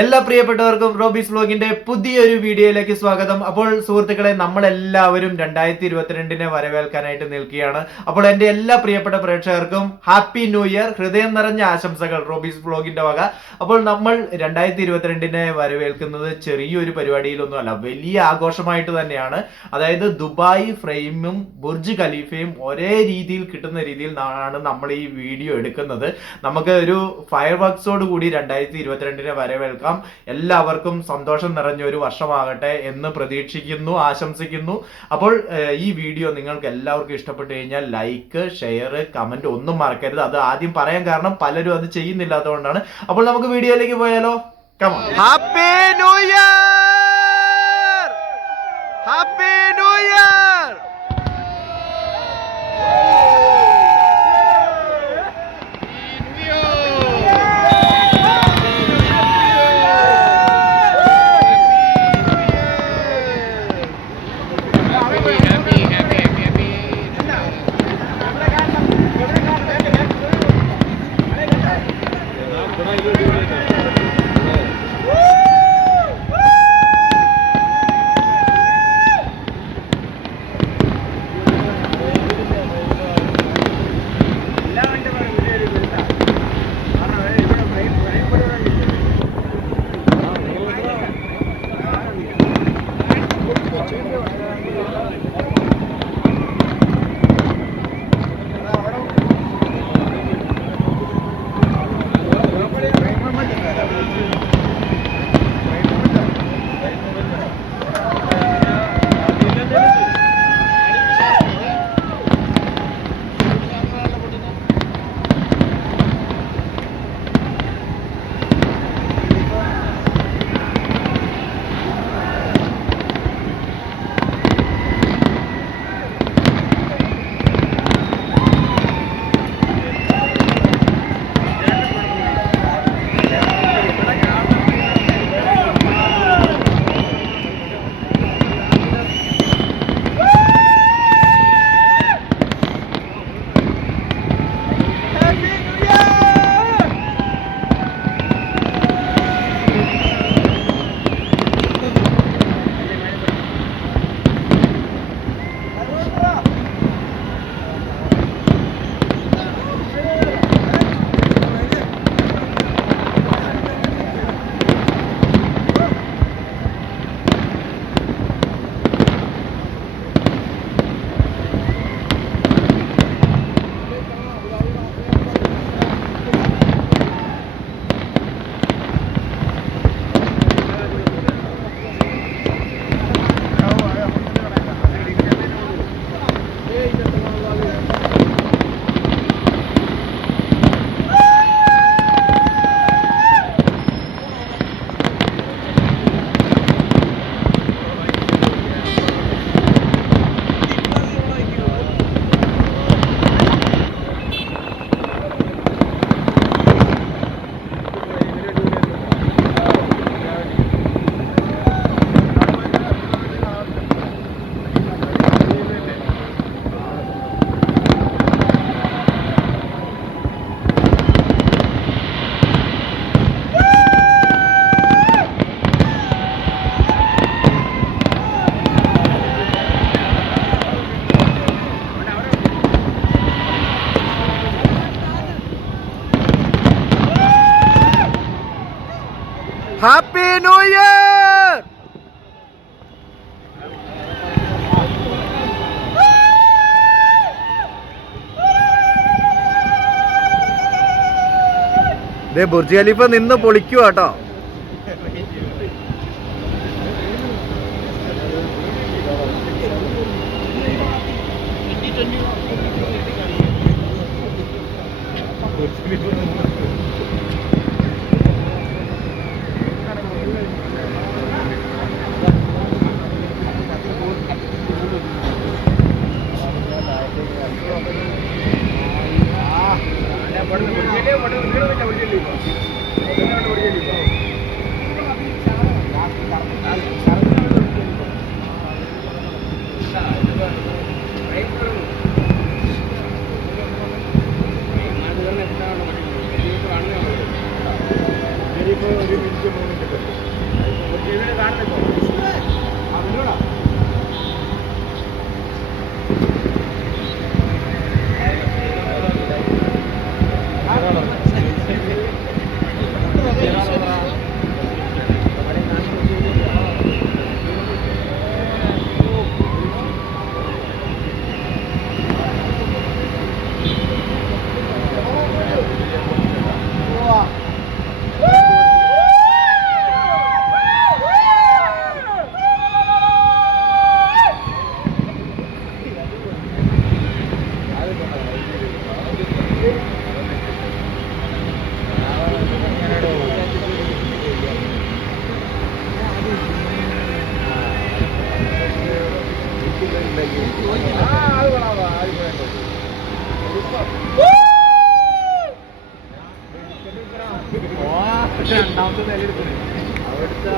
എല്ലാ പ്രിയപ്പെട്ടവർക്കും റോബീസ് വ്ലോഗിന്റെ പുതിയൊരു വീഡിയോയിലേക്ക് സ്വാഗതം. അപ്പോൾ സുഹൃത്തുക്കളെ, നമ്മളെല്ലാവരും 2022 വരവേൽക്കാനായിട്ട് നിൽക്കുകയാണ്. അപ്പോൾ എന്റെ എല്ലാ പ്രിയപ്പെട്ട പ്രേക്ഷകർക്കും ഹാപ്പി ന്യൂ ഇയർ, ഹൃദയം നിറഞ്ഞ ആശംസകൾ റോബീസ് വ്ലോഗിന്റെ വക. അപ്പോൾ നമ്മൾ 2022 വരവേൽക്കുന്നത് ചെറിയൊരു പരിപാടിയിലൊന്നുമല്ല, വലിയ ആഘോഷമായിട്ട് തന്നെയാണ്. അതായത് ദുബായ് ഫ്രെയിമും ബുർജ് ഖലീഫയും ഒരേ രീതിയിൽ കിട്ടുന്ന രീതിയിൽ ആണ് നമ്മൾ ഈ വീഡിയോ എടുക്കുന്നത്. നമുക്ക് ഒരു ഫയർ വർക്ക്സോട് കൂടി 2022 വരവേൽക്കാം. എല്ലാവർക്കും സന്തോഷം നിറഞ്ഞ ഒരു വർഷമാകട്ടെ എന്ന് പ്രതീക്ഷിക്കുന്നു, ആശംസിക്കുന്നു. അപ്പോൾ ഈ വീഡിയോ നിങ്ങൾക്ക് എല്ലാവർക്കും ഇഷ്ടപ്പെട്ടു കഴിഞ്ഞാൽ ലൈക്ക്, ഷെയർ, കമന്റ് ഒന്നും മറക്കരുത്. അത് ആദ്യം പറയാൻ കാരണം പലരും അത് ചെയ്യുന്നില്ലാത്തതുകൊണ്ടാണ്. അപ്പോൾ നമുക്ക് വീഡിയോയിലേക്ക് പോയാലോ? Come on. Happy new year, happy new year. Happy new year. Burj Khalifa നിന്ന് പൊളിക്കുക കേട്ടോ. രണ്ടാമത്തെ നില എടുക്കുന്നത് അവിടുത്തെ